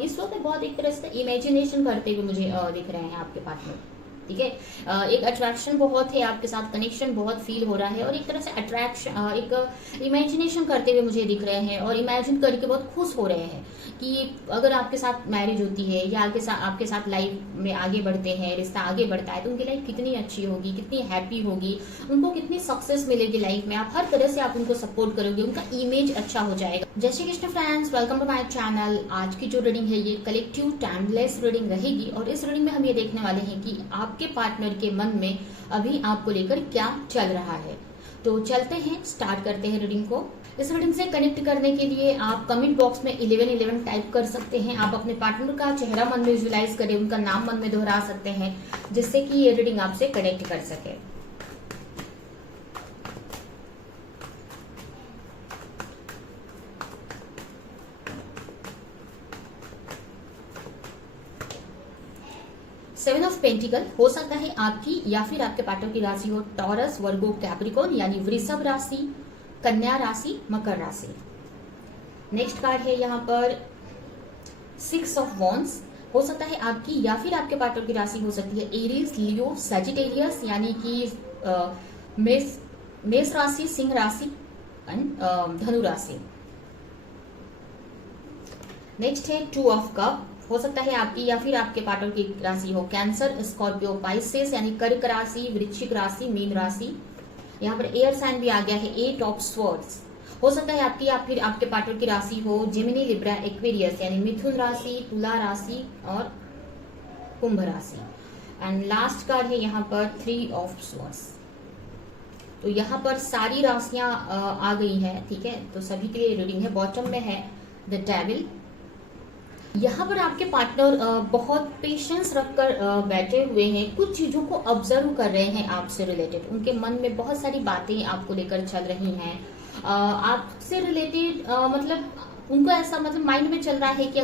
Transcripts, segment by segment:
इस वक्त बहुत एक तरह से इमेजिनेशन करते हुए मुझे दिख रहे हैं आपके पार्टनर। ठीक है, एक अट्रैक्शन बहुत है आपके साथ, कनेक्शन बहुत फील हो रहा है और एक तरह से अट्रैक्शन एक इमेजिनेशन करते हुए मुझे दिख रहे हैं और इमेजिन करके बहुत खुश हो रहे हैं कि अगर आपके साथ मैरिज होती है या आपके साथ लाइफ में आगे बढ़ते हैं, रिश्ता आगे बढ़ता है तो उनकी लाइफ कितनी अच्छी होगी, कितनी हैप्पी होगी, उनको कितनी सक्सेस मिलेगी लाइफ में। आप हर तरह से आप उनको सपोर्ट करोगे, उनका इमेज अच्छा हो जाएगा। Jai Shri Krishna friends, welcome to my channel. आज की जो रीडिंग है ये कलेक्टिव टाइमलेस रीडिंग रहेगी और इस रीडिंग में हम ये देखने वाले हैं कि आपके पार्टनर के मन में अभी आपको लेकर क्या चल रहा है। तो चलते हैं, स्टार्ट करते हैं रीडिंग को। इस रीडिंग से कनेक्ट करने के लिए आप कमेंट बॉक्स में 1111 टाइप कर सकते हैं। आप अपने पार्टनर का चेहरा मन में विजुलाइज करें, उनका नाम मन में दोहरा सकते हैं जिससे कि ये रीडिंग आपसे कनेक्ट कर सके। सेवन ऑफ पेंटिकल हो सकता है आपकी या फिर आपके पार्टनर की राशि हो टॉरस, वर्गो, कैप्रिकॉर्न यानी वृषभ राशि, कन्या राशि, मकर राशि। नेक्स्ट कार्ड है यहाँ पर 6 ऑफ वॉन्ड्स। हो सकता है आपकी या फिर आपके पार्टनर की राशि हो सकती है एरीज, लियो, सजिटेरियस यानी कि मेष राशि, सिंह राशि एंड धनु राशि। नेक्स्ट है 2 ऑफ कप। हो सकता है आपकी या फिर आपके पार्टनर की राशि हो कैंसर, स्कॉर्पियो, पाइसेस यानी कर्क राशि, वृश्चिक राशि, मीन राशि। यहाँ पर एयर साइन भी आ गया है 8 ऑफ स्वर्ड्स। हो सकता है आपकी या फिर आपके पार्टनर की राशि हो जेमिनी, लिब्रा, एक्वेरियस यानी मिथुन राशि, तुला राशि और कुंभ राशि। एंड लास्ट कार्ड है यहाँ पर 3 ऑफ स्वर्ड्स। तो यहाँ पर सारी राशियां आ गई है। ठीक है, तो सभी के लिए रीडिंग है। बॉटम में है द डेविल। यहाँ पर आपके पार्टनर बहुत पेशेंस रखकर बैठे हुए हैं, कुछ चीजों को ऑब्जर्व कर रहे हैं आपसे रिलेटेड। उनके मन में बहुत सारी बातें आपको लेकर चल रही हैं। आपसे रिलेटेड मतलब उनको ऐसा मतलब माइंड में चल रहा है कि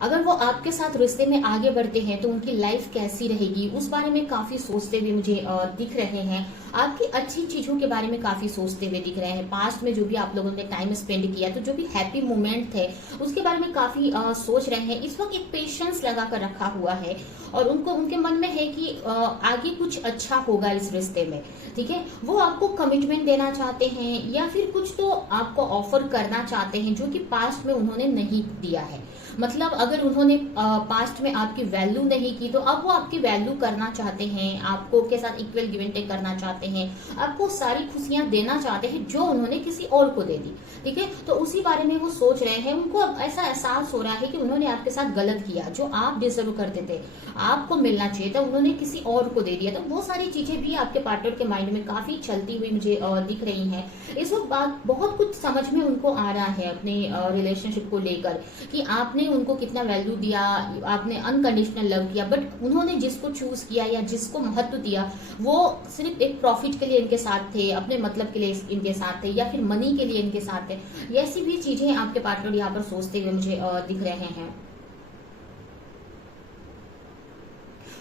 अगर वो आपके साथ रिश्ते में आगे बढ़ते हैं तो उनकी लाइफ कैसी रहेगी, उस बारे में काफी सोचते हुए मुझे दिख रहे हैं। आपकी अच्छी चीजों के बारे में काफी सोचते हुए दिख रहे हैं। पास्ट में जो भी आप लोगों ने टाइम स्पेंड किया तो जो भी हैप्पी मोमेंट थे उसके बारे में काफी सोच रहे हैं। इस वक्त एक पेशेंस लगा कर रखा हुआ है और उनके मन में है कि आगे कुछ अच्छा होगा इस रिश्ते में। ठीक है, वो आपको कमिटमेंट देना चाहते हैं या फिर कुछ तो आपको ऑफर करना चाहते हैं जो कि पास्ट में उन्होंने नहीं दिया है। मतलब अगर उन्होंने पास्ट में आपकी वैल्यू नहीं की तो अब वो आपकी वैल्यू करना चाहते हैं, आपको के साथ इक्वल गिव एंड टेक करना चाहते हैं, आपको सारी खुशियां देना चाहते हैं जो उन्होंने किसी और को दे दी। ठीक है, तो उसी बारे में वो सोच रहे हैं। उनको अब ऐसा एहसास हो रहा है कि उन्होंने आपके साथ गलत किया, जो आप डिजर्व करते थे, आपको मिलना चाहिए था, उन्होंने किसी और को दे दिया। तो वो सारी चीजें भी आपके पार्टनर के माइंड में काफी चलती हुई मुझे दिख रही हैं। इस वक्त बात बहुत कुछ समझ में उनको आ रहा है अपने रिलेशनशिप को लेकर कि आपने उनको कितना वैल्यू दिया, आपने अनकंडीशनल लव किया, बट उन्होंने जिसको चूज किया या जिसको महत्व दिया वो सिर्फ एक प्रॉफिट के लिए इनके साथ थे, अपने मतलब के लिए इनके साथ थे या फिर मनी के लिए इनके साथ थे। ऐसी भी चीजें आपके पार्टनर यहाँ पर सोचते हुए मुझे दिख रहे हैं।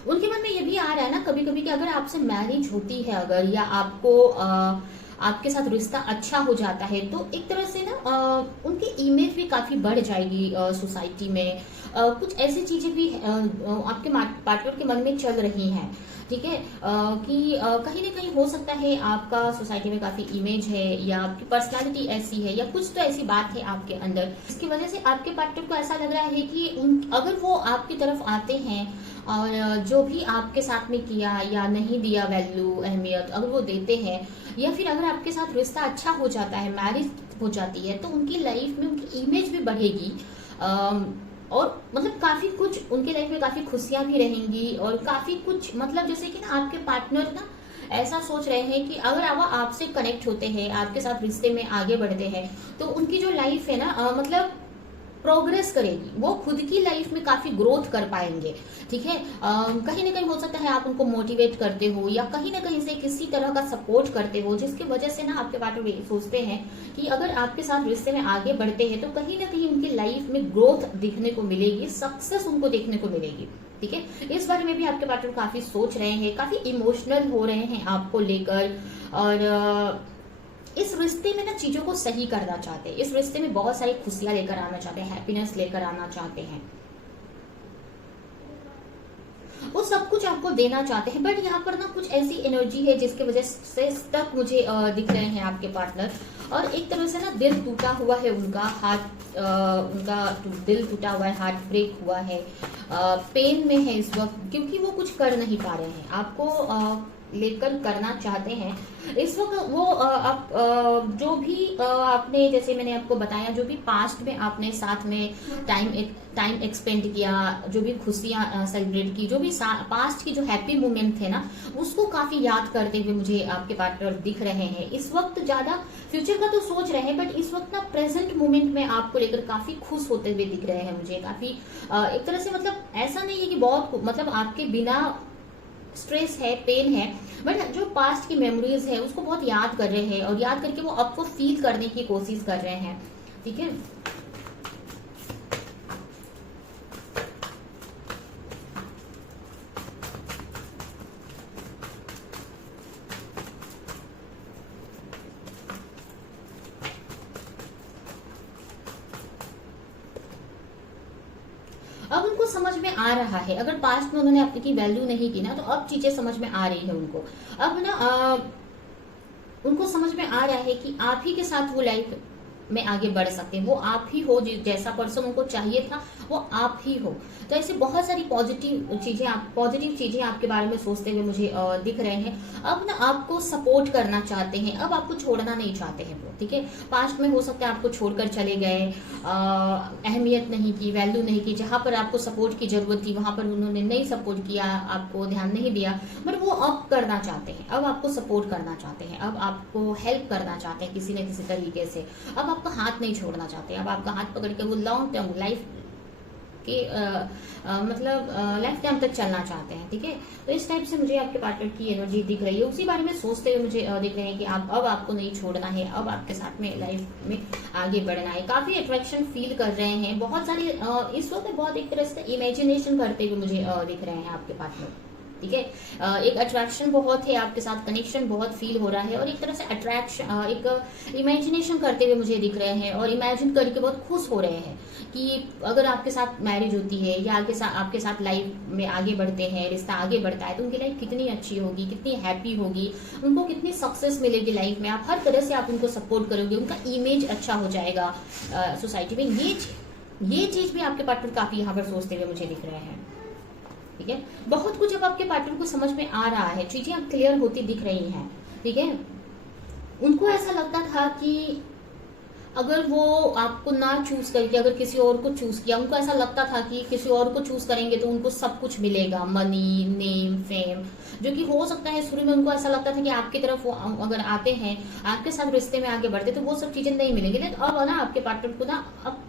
उनके मन में ये भी आ रहा है ना कभी कभी कि अगर आपसे मैरिज होती है अगर या आपको आपके साथ रिश्ता अच्छा हो जाता है तो एक तरह से ना उनकी इमेज भी काफी बढ़ जाएगी सोसाइटी में। कुछ ऐसी चीजें भी आपके पार्टनर के मन में चल रही हैं। ठीक है, कि कहीं ना कहीं हो सकता है आपका सोसाइटी में काफी इमेज है या आपकी पर्सनालिटी ऐसी है या कुछ तो ऐसी बात है आपके अंदर, इसकी वजह से आपके पार्टनर को ऐसा लग रहा है कि अगर वो आपकी तरफ आते हैं और जो भी आपके साथ में किया या नहीं दिया वैल्यू, अहमियत अगर वो देते हैं या फिर अगर आपके साथ रिश्ता अच्छा हो जाता है, मैरिज हो जाती है तो उनकी लाइफ में उनकी इमेज भी बढ़ेगी और मतलब काफी कुछ उनके लाइफ में काफी खुशियां भी रहेंगी और काफी कुछ मतलब जैसे कि ना आपके पार्टनर ना ऐसा सोच रहे हैं कि अगर वो आपसे कनेक्ट होते हैं, आपके साथ रिश्ते में आगे बढ़ते हैं तो उनकी जो लाइफ है ना मतलब प्रोग्रेस करेगी, वो खुद की लाइफ में काफी ग्रोथ कर पाएंगे। ठीक है, कहीं ना कहीं हो सकता है आप उनको मोटिवेट करते हो या कहीं ना कहीं से किसी तरह का सपोर्ट करते हो जिसकी वजह से ना आपके पार्टनर सोचते हैं कि अगर आपके साथ रिश्ते में आगे बढ़ते हैं तो कहीं ना कहीं उनकी लाइफ में ग्रोथ दिखने को मिलेगी, सक्सेस उनको देखने को मिलेगी। ठीक है, इस बारे में भी आपके पार्टनर काफी सोच रहे हैं, काफी इमोशनल हो रहे हैं आपको लेकर और इस रिश्ते में ना चीजों को सही करना चाहते हैं, इस रिश्ते में बहुत सारी खुशियां लेकर आना चाहते हैं, हैप्पीनेस लेकर आना चाहते हैं, वो सब कुछ आपको देना चाहते हैं। बट यहाँ पर ना कुछ ऐसी एनर्जी है जिसकी वजह से तक मुझे दिख रहे हैं आपके पार्टनर, और एक तरह से ना दिल टूटा हुआ है उनका, उनका दिल टूटा हुआ है, हार्ट ब्रेक हुआ है, पेन में है इस वक्त, क्योंकि वो कुछ कर नहीं पा रहे हैं, आपको लेकर करना चाहते हैं इस वक्त। वो आप जो भी आपने, जैसे मैंने आपको बताया, जो भी पास्ट में आपने साथ में टाइम एक्सपेंड किया, जो भी खुशियां सेलिब्रेट की, जो भी पास्ट की जो हैप्पी मोमेंट थे ना, उसको काफी याद करते हुए मुझे आपके पार्टनर दिख रहे हैं इस वक्त। ज्यादा फ्यूचर का तो सोच रहे हैं, बट इस वक्त ना प्रेजेंट मोमेंट में आपको लेकर काफी खुश होते हुए दिख रहे हैं मुझे, काफी एक तरह से, मतलब ऐसा नहीं है कि बहुत, मतलब आपके बिना स्ट्रेस है, पेन है, बट जो पास्ट की मेमोरीज है उसको बहुत याद कर रहे हैं, और याद करके वो आपको फील करने की कोशिश कर रहे हैं। ठीक है, अब उनको समझ में आ रहा है, अगर पास्ट में उन्होंने आपकी वैल्यू नहीं की ना, तो अब चीजें समझ में आ रही है उनको। अब ना उनको समझ में आ रहा है कि आप ही के साथ वो लाइफ में आगे बढ़ सकते हैं, वो आप ही हो, जैसा पर्सन उनको चाहिए था वो आप ही हो। तो ऐसे बहुत सारी पॉजिटिव चीजें आपके बारे में सोचते हुए मुझे दिख रहे हैं। अब ना आपको सपोर्ट करना चाहते हैं, अब आपको छोड़ना नहीं चाहते हैं वो। ठीक है, पास्ट में हो सकता है आपको छोड़कर चले गए, अहमियत नहीं की, वैल्यू नहीं की, जहां पर आपको सपोर्ट की जरूरत थी वहां पर उन्होंने नहीं सपोर्ट किया, आपको ध्यान नहीं दिया, बट वो अब करना चाहते हैं, अब आपको सपोर्ट करना चाहते हैं, अब आपको हेल्प करना चाहते हैं किसी न किसी तरीके से, अब आपका हाथ नहीं छोड़ना चाहते, अब आपका हाथ पकड़ के वो लॉन्ग टर्म लाइफ के मतलब लाइफ टाइम तक चलना चाहते हैं। ठीक है, तो इस टाइप से मुझे आपके पार्टनर की एनर्जी दिख रही है, उसी बारे में सोचते हुए मुझे दिख रहे हैं कि आप अब आपको नहीं छोड़ना है, अब आपके साथ में लाइफ में आगे बढ़ना है, काफी अट्रैक्शन फील कर रहे हैं, बहुत सारे इस वक्त बहुत एक तरह से इमेजिनेशन करते हुए मुझे दिख रहे हैं आपके पार्टनर। ठीक है, एक अट्रैक्शन बहुत है आपके साथ, कनेक्शन बहुत फील हो रहा है, और एक तरह से अट्रैक्शन, एक इमेजिनेशन करते हुए मुझे दिख रहे हैं, और इमेजिन करके बहुत खुश हो रहे हैं कि अगर आपके साथ मैरिज होती है या आपके साथ लाइफ में आगे बढ़ते हैं, रिश्ता आगे बढ़ता है, तो उनकी लाइफ कितनी अच्छी होगी, कितनी हैप्पी होगी, उनको कितनी सक्सेस मिलेगी लाइफ में, आप हर तरह से आप उनको सपोर्ट करोगे, उनका इमेज अच्छा हो जाएगा सोसाइटी में। ये चीज भी आपके पार्टनर काफी यहाँ पर सोचते हुए मुझे दिख रहे हैं। ठीक है, बहुत कुछ अब आपके पार्टनर को समझ में आ रहा है, चीजें अब क्लियर होती दिख रही हैं। ठीक है, उनको ऐसा लगता था कि अगर वो आपको ना चूज करके अगर किसी और को चूज किया, उनको ऐसा लगता था कि किसी और को चूज करेंगे तो उनको सब कुछ मिलेगा, मनी, नेम, फेम, जो कि हो सकता है शुरू में उनको ऐसा लगता था कि आपकी तरफ वो अगर आते हैं, आपके साथ रिश्ते में आगे बढ़ते, तो वो सब चीजें नहीं मिलेंगी। लेकिन अब ना आपके पार्टनर को ना अब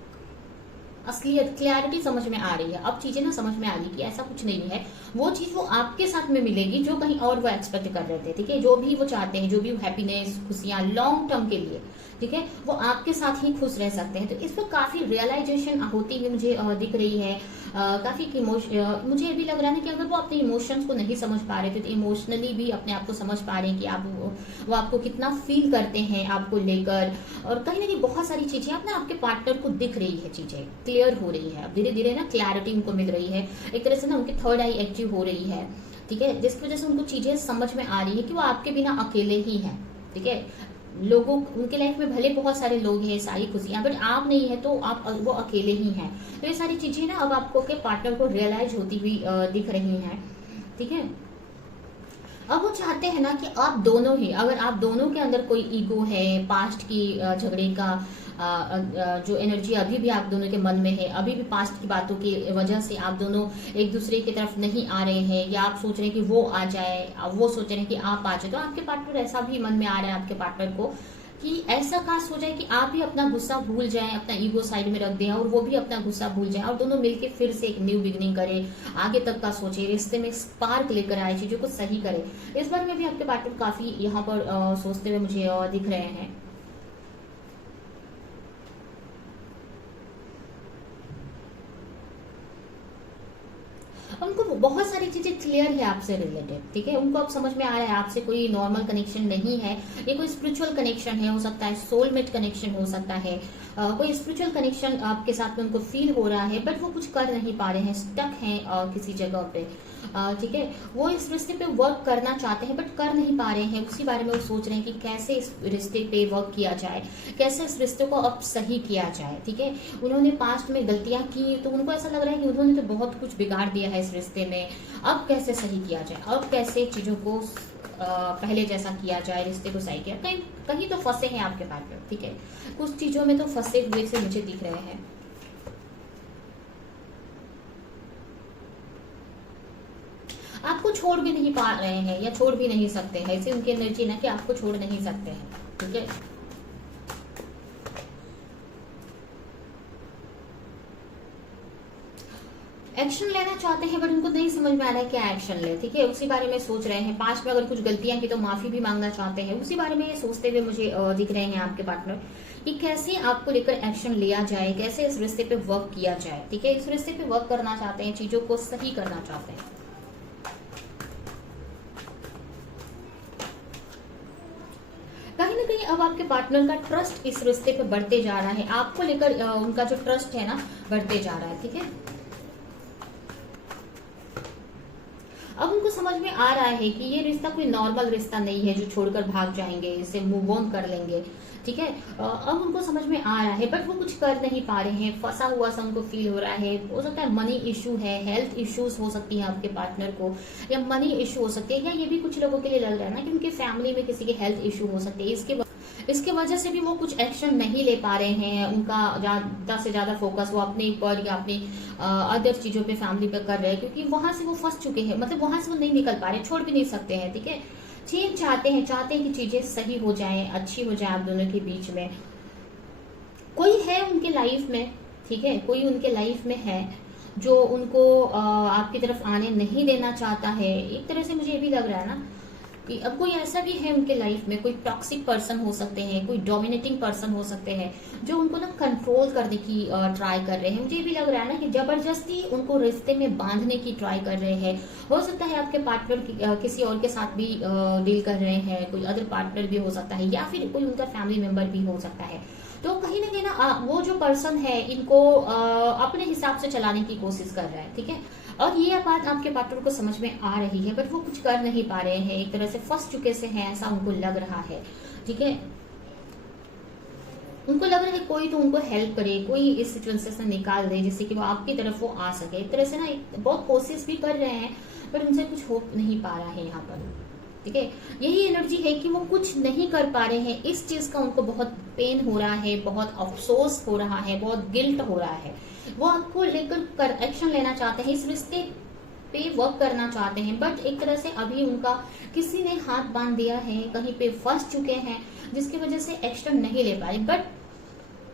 असलियत, क्लैरिटी समझ में आ रही है, अब चीजें ना समझ में आ रही कि ऐसा कुछ नहीं है, वो चीज वो आपके साथ में मिलेगी जो कहीं और वो एक्सपेक्ट कर रहे थे। ठीक है, जो भी वो चाहते हैं, जो भी हैप्पीनेस, खुशियां लॉन्ग टर्म के लिए, ठीक है, वो आपके साथ ही खुश रह सकते हैं। तो इस पर काफी रियलाइजेशन होती हुई मुझे दिख रही है, काफी मुझे भी लग रहा है कि अगर वो अपने इमोशंस को नहीं समझ पा रहे थे, तो इमोशनली भी अपने आप को समझ पा रहे हैं कि वो आपको कितना फील करते हैं आपको लेकर, और कहीं ना कहीं बहुत सारी चीजें अब ना आपके पार्टनर को दिख रही है, चीजें क्लियर हो रही है, अब धीरे धीरे ना क्लैरिटी उनको मिल रही है, एक तरह से ना उनकी थर्ड आई एक्टिव हो रही है। ठीक है, जिसकी वजह से उनको चीजें समझ में आ रही है कि वो आपके बिना अकेले ही हैं। ठीक है, लोगों उनके लाइफ में भले बहुत सारे लोग हैं, सारी खुशियां, बट आप नहीं है तो आप वो अकेले ही हैं। तो ये सारी चीजें ना अब आपको के पार्टनर को रियलाइज होती हुई दिख रही हैं। ठीक है, अब वो चाहते हैं ना कि आप दोनों ही, अगर आप दोनों के अंदर कोई ईगो है, पास्ट की झगड़े का जो एनर्जी अभी भी आप दोनों के मन में है, अभी भी पास्ट की बातों की वजह से आप दोनों एक दूसरे की तरफ नहीं आ रहे हैं, या आप सोच रहे हैं कि वो आ जाए, वो सोच रहे हैं कि आप आ जाए, तो आपके पार्टनर ऐसा भी मन में आ रहा है आपके पार्टनर को कि ऐसा खास हो जाए कि आप भी अपना गुस्सा भूल जाएं, अपना ईगो साइड में रख दें, और वो भी अपना गुस्सा भूल जाएं, और दोनों मिलके फिर से एक न्यू बिगनिंग करें, आगे तक का सोचे, रिश्ते में स्पार्क लेकर आए, चीजों को सही करें। इस बारे में भी आपके पार्टनर काफी यहाँ पर सोचते हुए मुझे दिख रहे हैं। उनको बहुत सारी चीजें क्लियर है आपसे रिलेटेड, ठीक है। उनको अब समझ में आ रहा है आपसे कोई नॉर्मल कनेक्शन नहीं है, ये कोई स्पिरिचुअल कनेक्शन है, हो सकता है सोलमेट कनेक्शन हो सकता है, कोई स्पिरिचुअल कनेक्शन आपके साथ में उनको फील हो रहा है, बट वो कुछ कर नहीं पा रहे हैं, स्टक हैं किसी जगह पे, ठीक है। वो इस रिश्ते पे वर्क करना चाहते हैं बट कर नहीं पा रहे हैं, उसी बारे में वो सोच रहे हैं कि कैसे इस रिश्ते पे वर्क किया जाए, कैसे इस रिश्ते को अब सही किया जाए, ठीक है। उन्होंने पास्ट में गलतियां की तो उनको ऐसा लग रहा है कि उन्होंने तो बहुत कुछ बिगाड़ दिया है इस रिश्ते में, अब कैसे सही किया जाए, अब कैसे चीजों को पहले जैसा किया जाए, रिश्ते को सही किया। कहीं कहीं तो फंसे हैं आपके पार्टनर, ठीक है, कुछ चीजों में तो फंसे हुए से मुझे दिख रहे हैं। आपको छोड़ भी नहीं पा रहे हैं या छोड़ भी नहीं सकते हैं, ऐसी उनकी एनर्जी ना कि आपको छोड़ नहीं सकते हैं, ठीक है। एक्शन लेना चाहते हैं बट उनको नहीं समझ में आ रहा है क्या एक्शन ले, ठीक है, उसी बारे में सोच रहे हैं। पास्ट में अगर कुछ गलतियां की तो माफी भी मांगना चाहते हैं, उसी बारे में सोचते हुए मुझे दिख रहे हैं आपके पार्टनर कि कैसे आपको लेकर एक्शन लिया जाए, कैसे इस रिश्ते पे वर्क किया जाए, ठीक है। इस रिश्ते पे वर्क करना चाहते हैं, चीजों को सही करना चाहते हैं। कहीं ना कहीं अब आपके पार्टनर का ट्रस्ट इस रिश्ते पे बढ़ते जा रहा है, आपको लेकर उनका जो ट्रस्ट है ना बढ़ते जा रहा है, ठीक है। अब उनको समझ में आ रहा है कि ये रिश्ता कोई नॉर्मल रिश्ता नहीं है जो छोड़कर भाग जाएंगे, इससे मूव ऑन कर लेंगे, ठीक है। अब उनको समझ में आ रहा है बट वो कुछ कर नहीं पा रहे हैं, फंसा हुआ सा उनको फील हो रहा है। हो सकता है मनी इशू है, हेल्थ इश्यूज हो सकती है आपके पार्टनर को, या मनी इशू हो सकती है, या ये भी कुछ लोगों के लिए लग रहा है ना कि उनकी फैमिली में किसी के हेल्थ इशू हो सकते हैं, इसके वजह से भी वो कुछ एक्शन नहीं ले पा रहे हैं। उनका ज्यादा से ज्यादा फोकस वो अपने पर या अपनी अदर चीजों पे, फैमिली पे कर रहे हैं, क्योंकि वहां से वो फंस चुके हैं, मतलब वहां से वो नहीं निकल पा रहे, छोड़ भी नहीं सकते हैं, ठीक है। चेंज चाहते हैं कि चीजें सही हो जाए, अच्छी हो जाए आप दोनों के बीच में। कोई है उनके लाइफ में, ठीक है, कोई उनके लाइफ में है जो उनको आपकी तरफ आने नहीं देना चाहता है। एक तरह से मुझे ये भी लग रहा है ना कि अब कोई ऐसा भी है उनके लाइफ में, कोई टॉक्सिक पर्सन हो सकते हैं, कोई डोमिनेटिंग पर्सन हो सकते हैं जो उनको ना कंट्रोल करने की ट्राई कर रहे हैं। मुझे भी लग रहा है ना कि जबरदस्ती उनको रिश्ते में बांधने की ट्राई कर रहे हैं। हो सकता है आपके पार्टनर किसी और के साथ भी डील कर रहे हैं, कोई अदर पार्टनर भी हो सकता है, या फिर कोई उनका फैमिली मेंबर भी हो सकता है। तो कहीं ना कहीं ना वो जो पर्सन है इनको अपने हिसाब से चलाने की कोशिश कर रहा है, ठीक है। और ये बात आपके पार्टनर को समझ में आ रही है बट वो कुछ कर नहीं पा रहे हैं, एक तरह से फंस चुके से हैं, ऐसा उनको लग रहा है, ठीक है। उनको लग रहा है कोई तो उनको हेल्प करे, कोई इस सिचुएशन से निकाल दे जिससे कि वो आपकी तरफ वो आ सके। एक तरह से ना बहुत कोशिश भी कर रहे हैं बट उनसे कुछ हो नहीं पा रहा है यहाँ पर, ठीक है। यही एनर्जी है कि वो कुछ नहीं कर पा रहे हैं, इस चीज का उनको बहुत पेन हो रहा है, बहुत अफसोस हो रहा है, बहुत गिल्ट हो रहा है। वो आपको लेकर एक्शन लेना चाहते हैं, इस रिश्ते पे वर्क करना चाहते हैं बट एक तरह से अभी उनका किसी ने हाथ बांध दिया है, कहीं पे फंस चुके हैं जिसकी वजह से एक्शन नहीं ले पा रहे। बट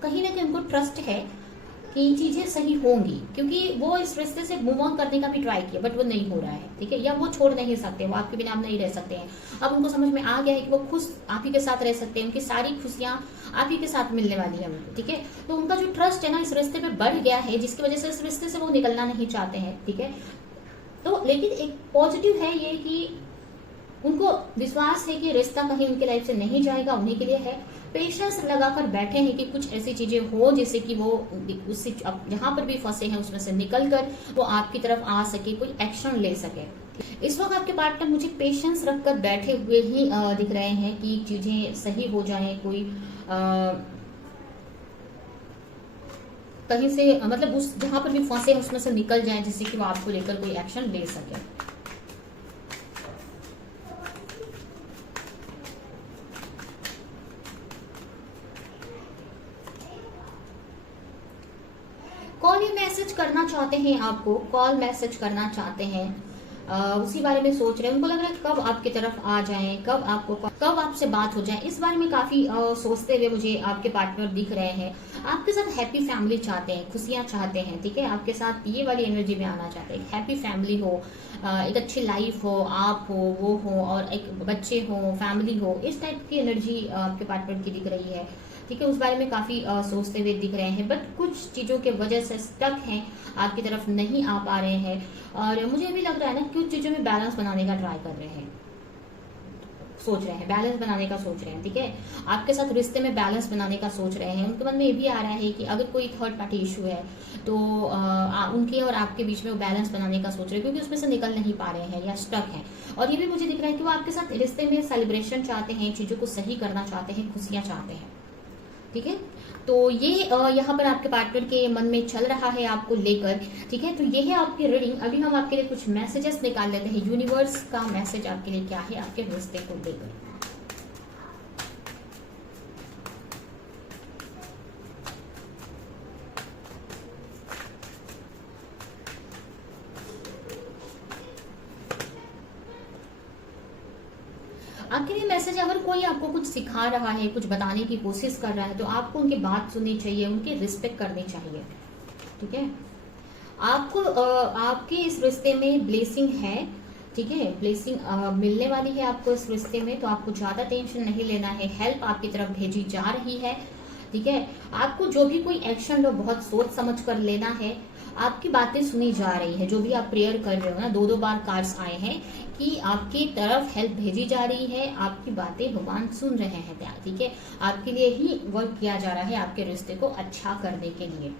कहीं ना कहीं उनको ट्रस्ट है कि चीजें सही होंगी, क्योंकि वो इस रिश्ते से मूव ऑन करने का भी ट्राई किया बट वो नहीं हो रहा है, ठीक है। या वो छोड़ नहीं सकते, वो आपके बिना आप नहीं रह सकते हैं। अब उनको समझ में आ गया है कि वो खुश आप ही के साथ रह सकते हैं, उनकी सारी खुशियां आप ही के साथ मिलने वाली है उनको, ठीक है। तो उनका जो ट्रस्ट है ना इस रिश्ते पे बढ़ गया है, जिसकी वजह से इस रिश्ते से वो निकलना नहीं चाहते हैं, ठीक है। तो लेकिन एक पॉजिटिव है ये कि उनको विश्वास है कि रिश्ता कहीं उनके लाइफ से नहीं जाएगा, उन्हीं के लिए है। पेशेंस लगाकर बैठे हैं कि कुछ ऐसी चीजें हो जिससे कि वो उससे जहां पर भी फंसे हैं उसमें से निकलकर वो आपकी तरफ आ सके, कोई एक्शन ले सके। इस वक्त आपके पार्टनर मुझे पेशेंस रखकर बैठे हुए ही दिख रहे हैं कि चीजें सही हो जाए, कोई कहीं से मतलब उस जहां पर भी फंसे हैं उसमें से निकल जाए, जिससे कि वो आपको लेकर कोई एक्शन ले सके। कॉल या मैसेज करना चाहते हैं, आपको कॉल मैसेज करना चाहते हैं, उसी बारे में सोच रहे हैं। उनको लग रहा है कब आपकी तरफ आ जाएं, कब आपसे बात हो जाए, इस बारे में काफी सोचते हुए मुझे आपके पार्टनर दिख रहे हैं। आपके साथ हैप्पी फैमिली चाहते हैं, खुशियां चाहते हैं, ठीक है। आपके साथ ये वाली एनर्जी में आना चाहते हैं, हैप्पी फैमिली हो, एक अच्छी लाइफ हो, आप हो, वो हो, और एक बच्चे हो, फैमिली हो, इस टाइप की एनर्जी आपके पार्टनर की दिख रही है। ठीक है, उस बारे में काफी सोचते हुए दिख रहे हैं, बट कुछ चीजों के वजह से स्टक हैं, आपकी तरफ नहीं आ पा रहे हैं। और मुझे भी लग रहा है ना कुछ चीजों में बैलेंस बनाने का ट्राई कर रहे हैं, सोच रहे हैं, बैलेंस बनाने का सोच रहे हैं। ठीक है, आपके साथ रिश्ते में बैलेंस बनाने का सोच रहे हैं। उनके मन में ये भी आ रहा है कि अगर कोई थर्ड पार्टी इशू है तो उनके और आपके बीच में वो बैलेंस बनाने का सोच रहे हैं, क्योंकि उसमें से निकल नहीं पा रहे हैं या स्टक हैं। और ये भी मुझे दिख रहा है कि वो आपके साथ रिश्ते में सेलिब्रेशन चाहते हैं, चीजों को सही करना चाहते हैं, खुशियां चाहते हैं। ठीक है, तो ये यहाँ पर आपके पार्टनर के मन में चल रहा है आपको लेकर। ठीक है, तो ये है आपकी रीडिंग। अभी हम आपके लिए कुछ मैसेजेस निकाल लेते हैं, यूनिवर्स का मैसेज आपके लिए क्या है आपके रिश्ते को लेकर। आपके लिए मैसेज, अगर कोई आपको कुछ सिखा रहा है, कुछ बताने की कोशिश कर रहा है, तो आपको उनकी बात सुननी चाहिए, उनकी रिस्पेक्ट करनी चाहिए। ठीक है, आपको आपके इस रिश्ते में ब्लेसिंग है। ठीक है, ब्लेसिंग मिलने वाली है आपको इस रिश्ते में, तो आपको ज्यादा टेंशन नहीं लेना है। हेल्प आपकी तरफ भेजी जा रही है। ठीक है, आपको जो भी कोई एक्शन लो बहुत सोच समझ कर लेना है। आपकी बातें सुनी जा रही है, जो भी आप प्रेयर कर रहे हो ना, 2-2 बार कार्ड्स आए हैं कि आपकी तरफ हेल्प भेजी जा रही है, आपकी बातें भगवान सुन रहे हैं। ठीक है, आपके लिए ही वर्क किया जा रहा है, आपके रिश्ते को अच्छा करने के लिए।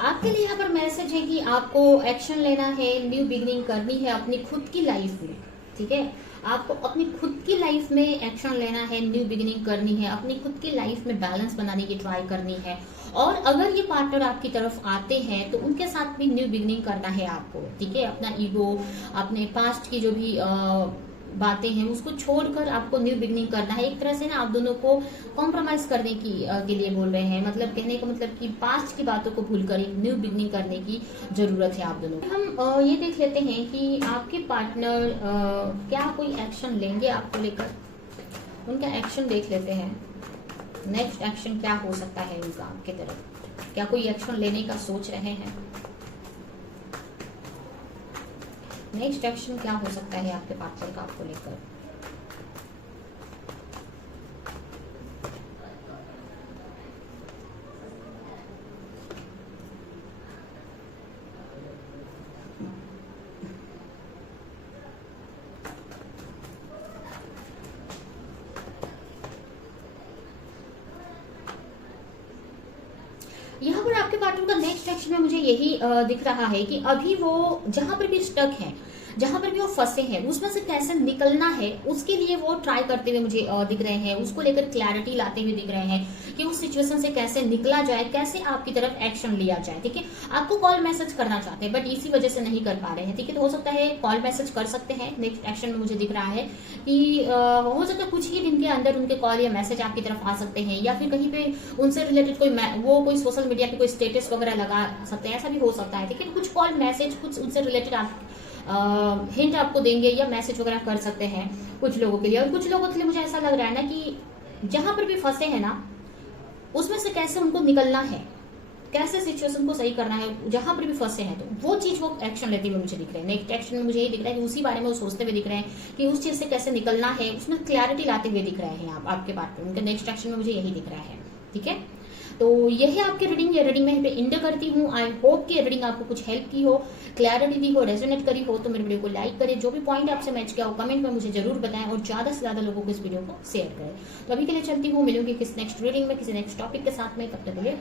आपके लिए यहाँ पर मैसेज है कि आपको एक्शन लेना है, न्यू बिगिनिंग करनी है अपनी खुद की लाइफ में। ठीक है, आपको अपनी खुद की लाइफ में एक्शन लेना है, न्यू बिगिनिंग करनी है, अपनी खुद की लाइफ में बैलेंस बनाने की ट्राई करनी है। और अगर ये पार्टनर आपकी तरफ आते हैं तो उनके साथ भी न्यू बिगिनिंग करना है आपको। ठीक है, अपना ईगो, अपने पास्ट की जो भी बातें हैं उसको छोड़कर आपको न्यू बिगिनिंग करना है। एक तरह से ना आप दोनों को कॉम्प्रोमाइज करने की के लिए बोल रहे हैं, मतलब कहने का मतलब कि पास्ट की बातों को भूलकर एक न्यू बिगिनिंग करने की जरूरत है आप दोनों को। हम ये देख लेते हैं कि आपके पार्टनर क्या कोई एक्शन लेंगे आपको लेकर, उनका एक्शन देख लेते हैं। नेक्स्ट एक्शन क्या हो सकता है उनका आपके तरफ, क्या कोई एक्शन लेने का सोच रहे हैं? नेक्स्ट एक्शन क्या हो सकता है आपके पार्टनर का आपको लेकर? यहाँ पर आपके पार्टनर का नेक्स्ट एक्शन में मुझे यही दिख रहा है कि अभी वो जहां पर भी स्टक है, जहां पर भी वो फंसे हैं, उसमें से कैसे निकलना है उसके लिए वो ट्राई करते हुए मुझे दिख रहे हैं। उसको लेकर क्लैरिटी लाते हुए दिख रहे हैं कि उस सिचुएशन से कैसे निकला जाए, कैसे आपकी तरफ एक्शन लिया जाए। ठीक है, आपको कॉल मैसेज करना चाहते हैं बट इसी वजह से नहीं कर पा रहे हैं। ठीक है, तो हो सकता है कॉल मैसेज कर सकते हैं। नेक्स्ट एक्शन में मुझे दिख रहा है कि हो सकता है कुछ ही दिन के अंदर उनके कॉल या मैसेज आपकी तरफ आ सकते हैं, या फिर कहीं पे उनसे रिलेटेड कोई सोशल मीडिया पे कोई स्टेटस वगैरह लगा सकते हैं, ऐसा भी हो सकता है। ठीक है, कुछ कॉल मैसेज, कुछ उनसे रिलेटेड आप हिंट आपको देंगे या मैसेज वगैरह कर सकते हैं कुछ लोगों के लिए। और कुछ लोगों के लिए मुझे ऐसा लग रहा है ना कि जहां पर भी फंसे हैं ना, उसमें से कैसे उनको निकलना है, कैसे सिचुएशन को सही करना है, जहां पर भी फंसे हैं तो वो चीज वो एक्शन लेते हुए मुझे दिख रहे हैं। नेक्स्ट एक्शन में मुझे ये दिख रहा है कि उसी बारे में वो सोचते हुए दिख रहे हैं कि उस चीज से कैसे निकलना है, उसमें क्लैरिटी लाते हुए दिख रहे हैं आपके पार्टनर। उनके नेक्स्ट एक्शन में मुझे यही दिख रहा है। ठीक है, तो यही आपकी रीडिंग, ये रीडिंग मैं एंड करती हूँ। आई होप कि रीडिंग आपको कुछ हेल्प की हो, क्लैरिटी दी हो, रेजोनेट करी हो, तो मेरे वीडियो को लाइक करें। जो भी पॉइंट आपसे मैच किया हो कमेंट में मुझे जरूर बताएं और ज्यादा से ज्यादा लोगों को इस वीडियो को शेयर करें। तो अभी के लिए चलती हूँ, मिलूंगी किस नेक्स्ट रीडिंग में किसी नेक्स्ट टॉपिक के साथ में। तब तक के लिए